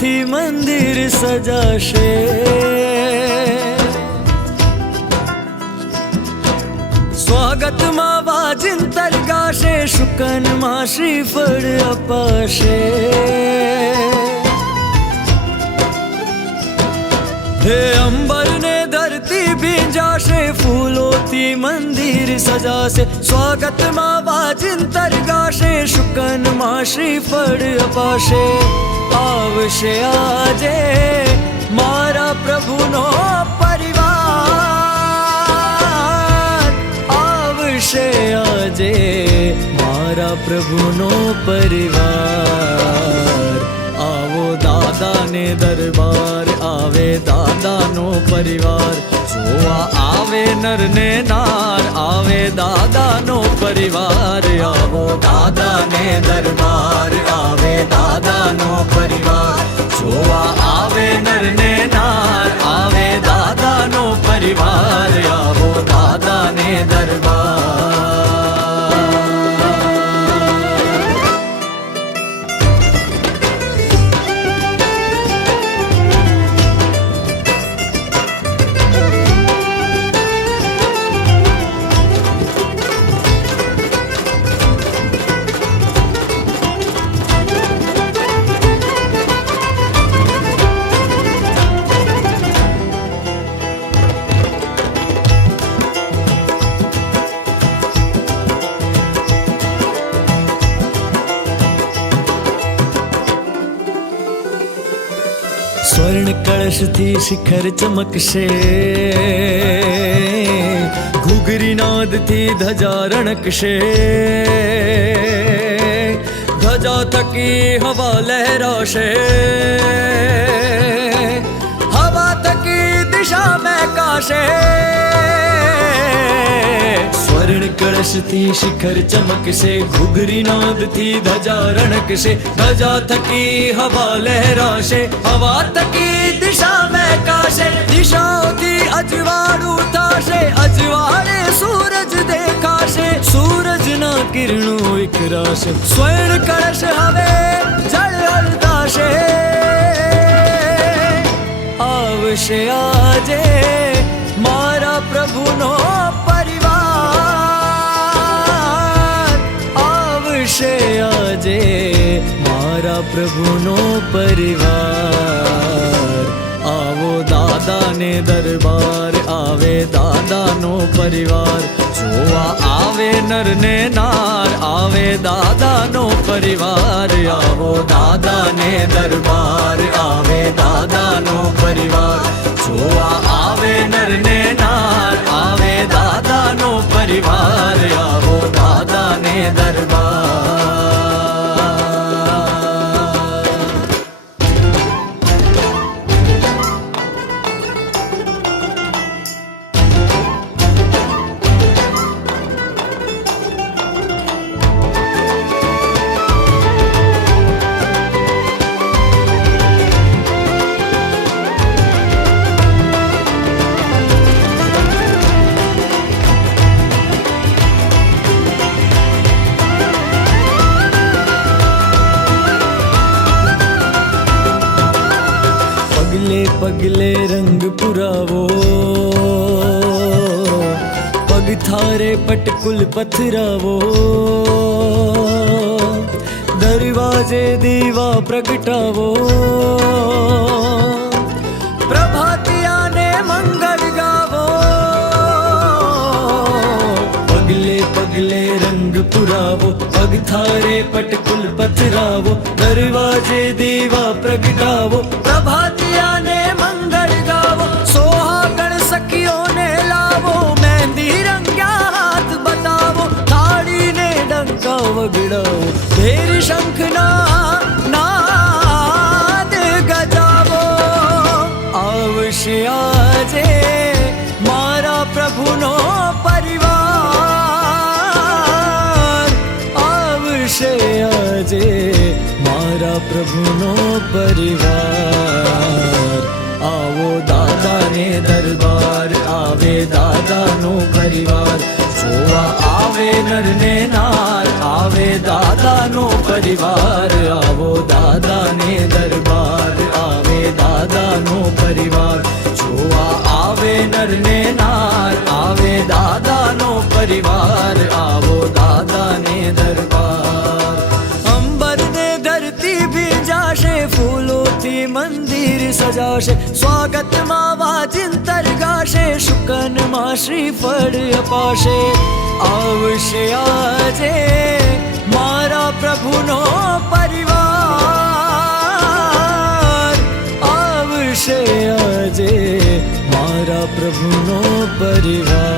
ફૂલોથી મંદિર સજાશે, સ્વાગતમાં વાજિંતર ગાશે, શુકનમાં શ્રીફળ અપાશે. હે અંબર ને ધરતી ભીંજાશે, ફૂલોથી મંદિર સજાશે, સ્વાગતમાં વાજિંતર ગાશે, શુકનમાં શ્રીફળ અપાશે. આવશે આજે મારા પ્રભુનો પરિવાર, આવશે આજે મારા પ્રભુનો પરિવાર. આવો દાદાને દરબાર, આવે દાદાનો પરિવાર, જોવા આવે નર ને નાર, આવે દાદાનો પરિવાર. આવો દાદાને દરબાર, આવે દાદાનો પરિવાર, જોવા આવે નર ને નાર, આવે દાદાનો પરિવાર. આવો દાદાને દરબાર. સ્વર્ણ કળશથી શિખર ચમકશે, ઘૂઘરી નાદથી ધજા રણકશે, ધજા થકી હવા લહેરાશે, હવા થકી દિશા મહેકાશે. સ્વર્ણ કળશથી શિખર ચમકશે, ઘૂઘરી નાદથી ધજા રણકશે, ધજા થકી હવા લહેરાશે, હવા થકી દિશા મહેકાશે. દિશાઓથી અજવાળું થશે, અજવાળે સૂરજ દેખાશે, સૂરજના કિરણો વિખરાશે. સ્વર્ણ કળશ હવે જળ હળદાશે, આવશે આજે મારા પ્રભુનો પરિવાર, આવશે આજે મારા પ્રભુનો પરિવાર. આવો દાદાને દરબાર, આવે દાદાનો પરિવાર, જોવા આવે નર ને નાર, આવે દાદાનો પરિવાર. આવો દાદાને દરબાર, આવે દાદાનો પરિવાર, જોવા આવે નર ને નાર, આવે દાદાનો પરિવાર. આવો દાદાને દરબાર. પગલે પગલે રંગ પુરાવો, પગ થારે પટકુલ પથરાવો, દરવાજે દીવા પ્રગટાવો, પ્રભાતિયાને મંગળ ગાવો. પગલે પગલે રંગ પુરાવો, પગ થારે પટકુલ પથરાવો, દરવાજે દીવા પ્રગટાવો, પ્રભાતિયાને મંગળ ગાવો. સોહાગણ સખીઓને લાવો, મહેંદી રંગ્યા હાથ બતાવો, થાળીને ડંકા વગડાવો, ભેર શંખના નાદ ગજાવો. આવશે આજે મારા પ્રભુનો પરિવાર, આવશે આજે મારા પ્રભુનો પરિવાર. આવો દાદાને દરબાર, આવે દાદાનો પરિવાર, જોવા આવે નર ને નાર, આવે દાદાનો પરિવાર. આવો દાદાને દરબાર, પરિવાર આવો દાદાને દરબાર અંબર ને ધરતી ભીંજાશે ફૂલોથી મંદિર સજાશે સ્વાગતમાં વાજિંતર ગાશે શુકનમાં શ્રીફળ અપાશે આવશે આજે મારા પ્રભુનો પરિવાર આવશે આજે મારા પ્રભુનો પરિવાર